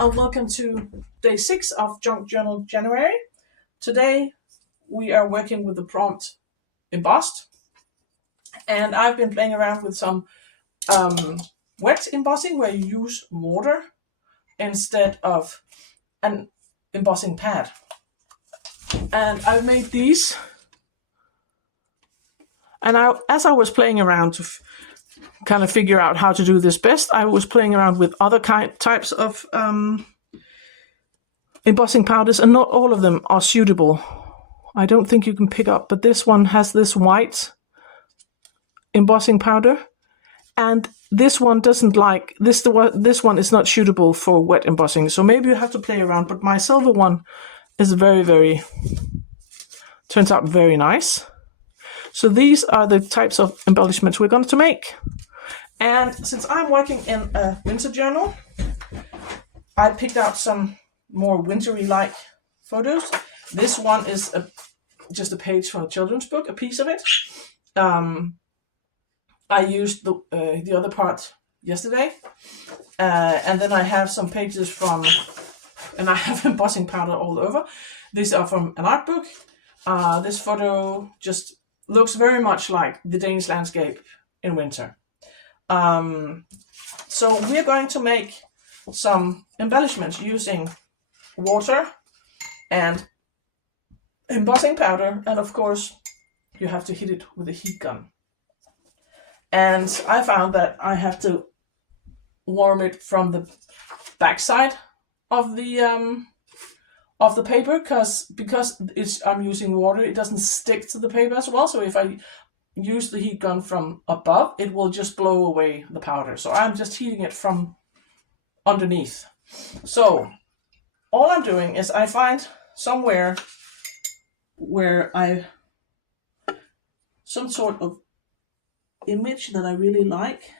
and welcome to day 6 of Junk Journal January. Today we are working with the prompt embossed, and I've been playing around with some wet embossing where you use water instead of an embossing pad. And I've made these, and as I was playing around to kind of figure out how to do this best, I was playing around with other types of embossing powders, and not all of them are suitable. I don't think you can pick up, but this one has this white embossing powder, and this one doesn't like this. This one is not suitable for wet embossing, so maybe you have to play around. But my silver one is turns out very nice. So these are the types of embellishments we're going to make. And since I'm working in a winter journal, I picked out some more wintry-like photos. This one is just a page from a children's book, a piece of it. I used the other part yesterday, and then I have some pages from, and I have embossing powder all over. These are from an art book. This photo just looks very much like the Danish landscape in winter. So we're going to make some embellishments using water and embossing powder, and of course you have to hit it with a heat gun. And I found that I have to warm it from the backside of the paper, because I'm using water, it doesn't stick to the paper as well. So if I use the heat gun from above, it will just blow away the powder. So I'm just heating it from underneath. So all I'm doing is I find somewhere where some sort of image that I really like.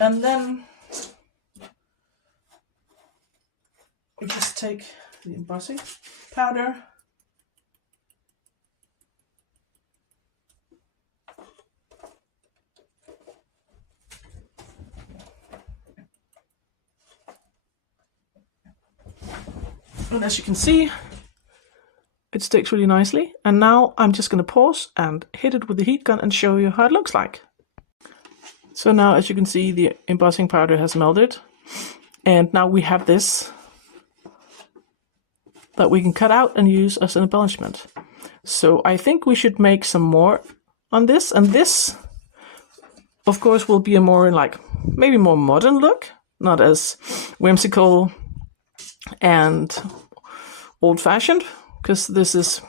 And then we just take the embossing powder, and as you can see, it sticks really nicely. And now I'm just going to pause and hit it with the heat gun and show you how it looks like. So now, as you can see, the embossing powder has melted, and now we have this that we can cut out and use as an embellishment. So I think we should make some more on this, and this of course will be a more maybe more modern look, not as whimsical and old-fashioned, because this is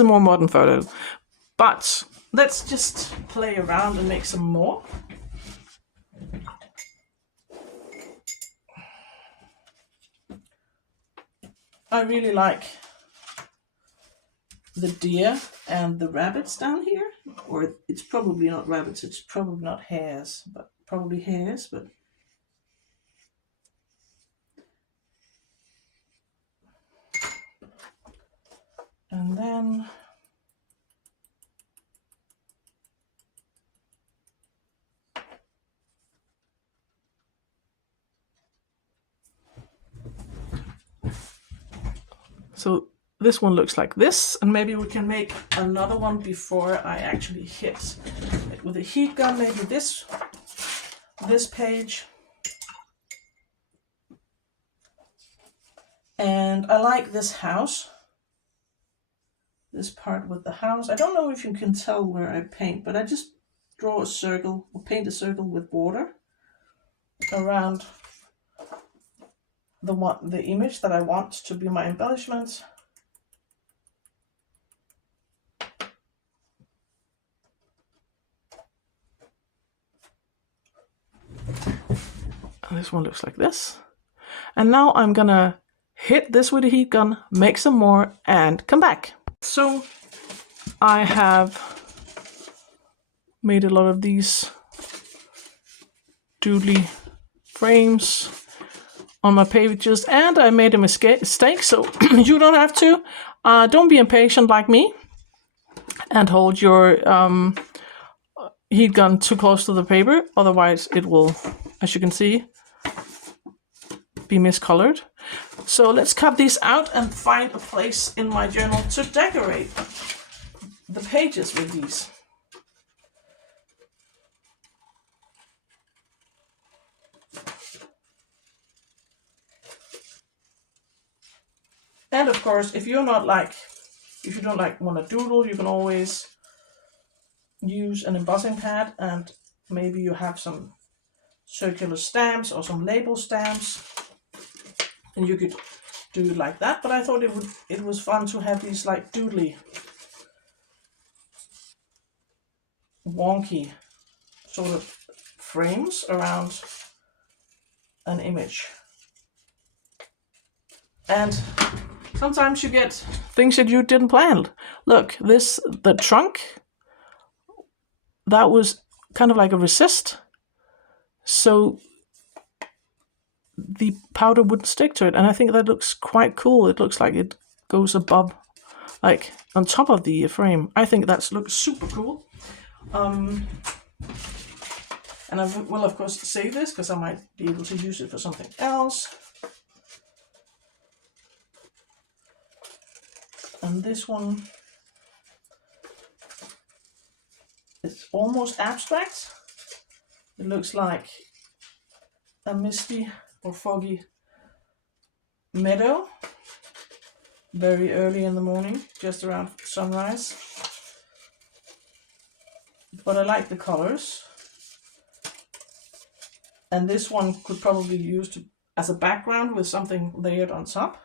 a more modern photo. But let's just play around and make some more. I really like the deer and the rabbits down here, or it's probably not rabbits, it's probably not hares, but probably hares, but and then so this one looks like this, and maybe we can make another one before I actually hit it with a heat gun. Maybe this page. And I like this house, this part with the house. I don't know if you can tell where I paint, but I just draw a circle, or paint a circle with water around the image that I want to be my embellishment. And this one looks like this. And now I'm gonna hit this with a heat gun, make some more, and come back. So I have made a lot of these doodly frames on my pages, and I made a mistake, so you don't have to. Don't be impatient like me and hold your heat gun too close to the paper, otherwise it will, as you can see, be miscolored. So let's cut these out and find a place in my journal to decorate the pages with these. And of course, if you don't want to doodle, you can always use an embossing pad, and maybe you have some circular stamps or some label stamps, and you could do it like that. But I thought it was fun to have these like doodly, wonky sort of frames around an image. And sometimes you get things that you didn't plan. Look, the trunk, that was kind of like a resist, so the powder wouldn't stick to it, and I think that looks quite cool. It looks like it goes above, like on top of the frame. I think that looks super cool. And I will of course save this because I might be able to use it for something else. And this one is almost abstract. It looks like a misty or foggy meadow, very early in the morning, just around sunrise. But I like the colors. And this one could probably be used as a background with something layered on top.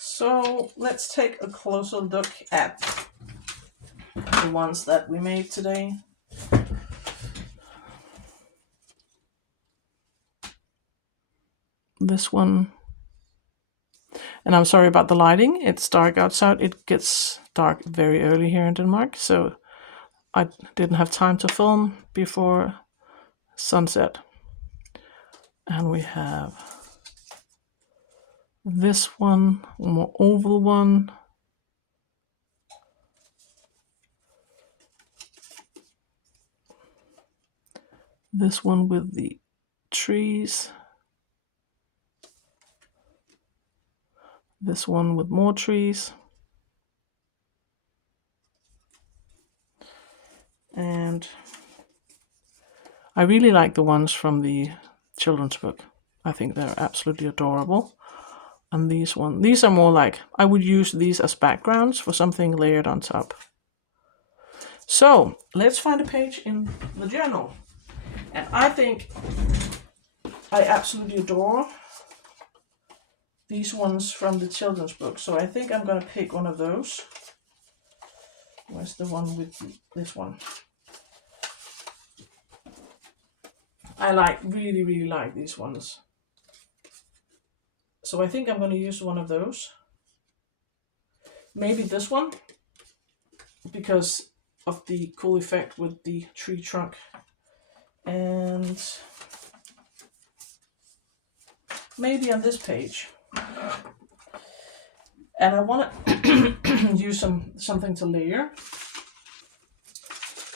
So let's take a closer look at the ones that we made today. This one, and I'm sorry about the lighting, it's dark outside. It gets dark very early here in Denmark, so I didn't have time to film before sunset. And we have this one, more oval one. This one with the trees. This one with more trees. And I really like the ones from the children's book. I think they're absolutely adorable. And these are more like, I would use these as backgrounds for something layered on top. So let's find a page in the journal. And I think I absolutely adore these ones from the children's book. So I think I'm going to pick one of those. Where's the one with this one? I really like these ones. So I think I'm going to use one of those. Maybe this one, because of the cool effect with the tree trunk. And maybe on this page. And I want to use something to layer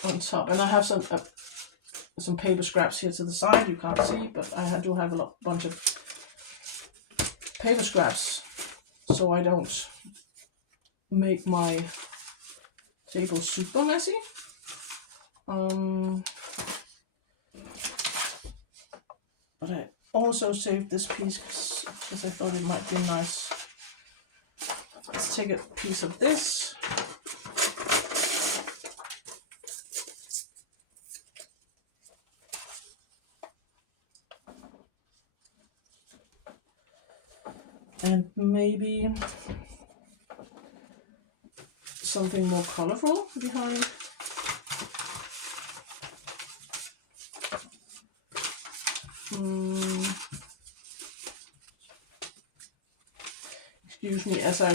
on top. And I have some paper scraps here to the side. You can't see, but I do have a bunch of paper scraps, so I don't make my table super messy. But I also saved this piece because I thought it might be nice. Let's take a piece of this. And maybe something more colorful behind. Excuse me as I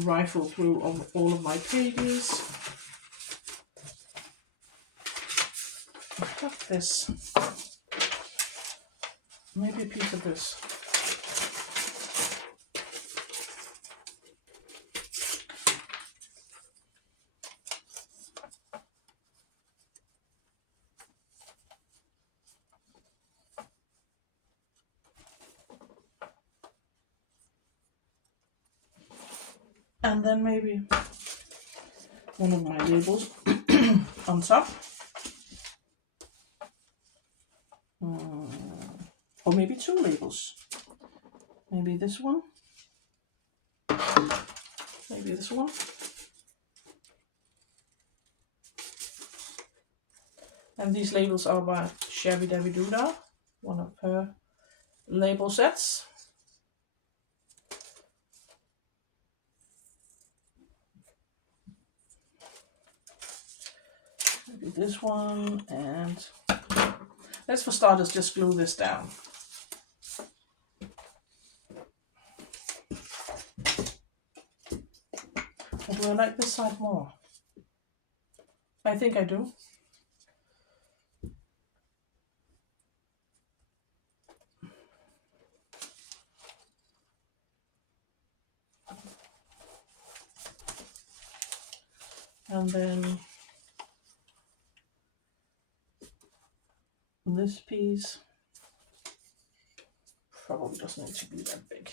rifle through all of my pages. I have this. Maybe a piece of this. And then maybe one of my labels on top. Or maybe two labels. Maybe this one. Maybe this one. And these labels are by Shabby Dabby Doodah, one of her label sets. Maybe this one, and let's for starters just glue this down. Or do I like this side more? I think I do. And then this piece probably doesn't need to be that big.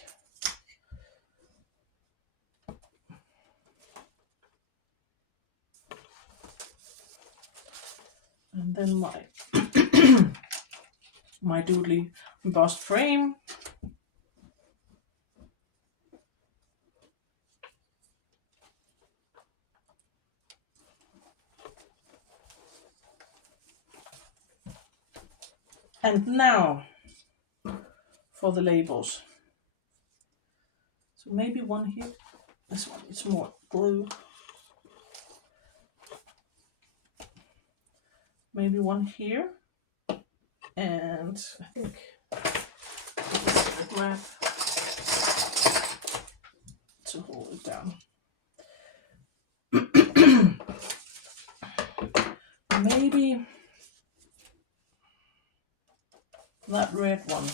And then my my doodly embossed frame. And now for the labels. So maybe one here. This one is more glue. Maybe one here. And I think this is a grab to hold it down. Maybe that red one.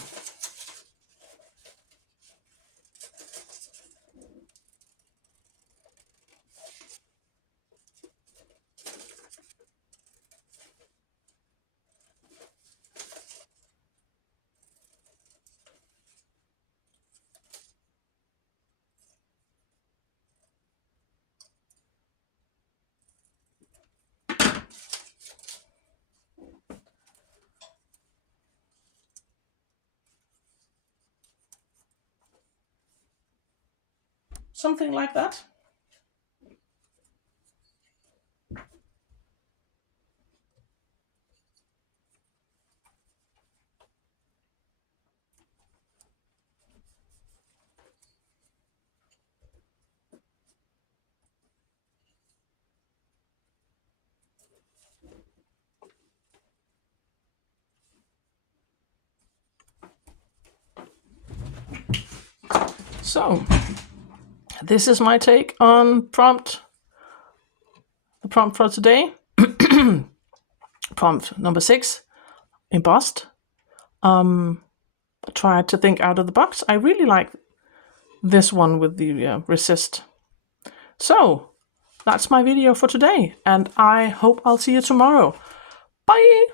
Something like that. So this is my take on the prompt for today. Prompt number 6, embossed. Try to think out of the box. I really like this one with the resist. So that's my video for today, and I hope I'll see you tomorrow. Bye!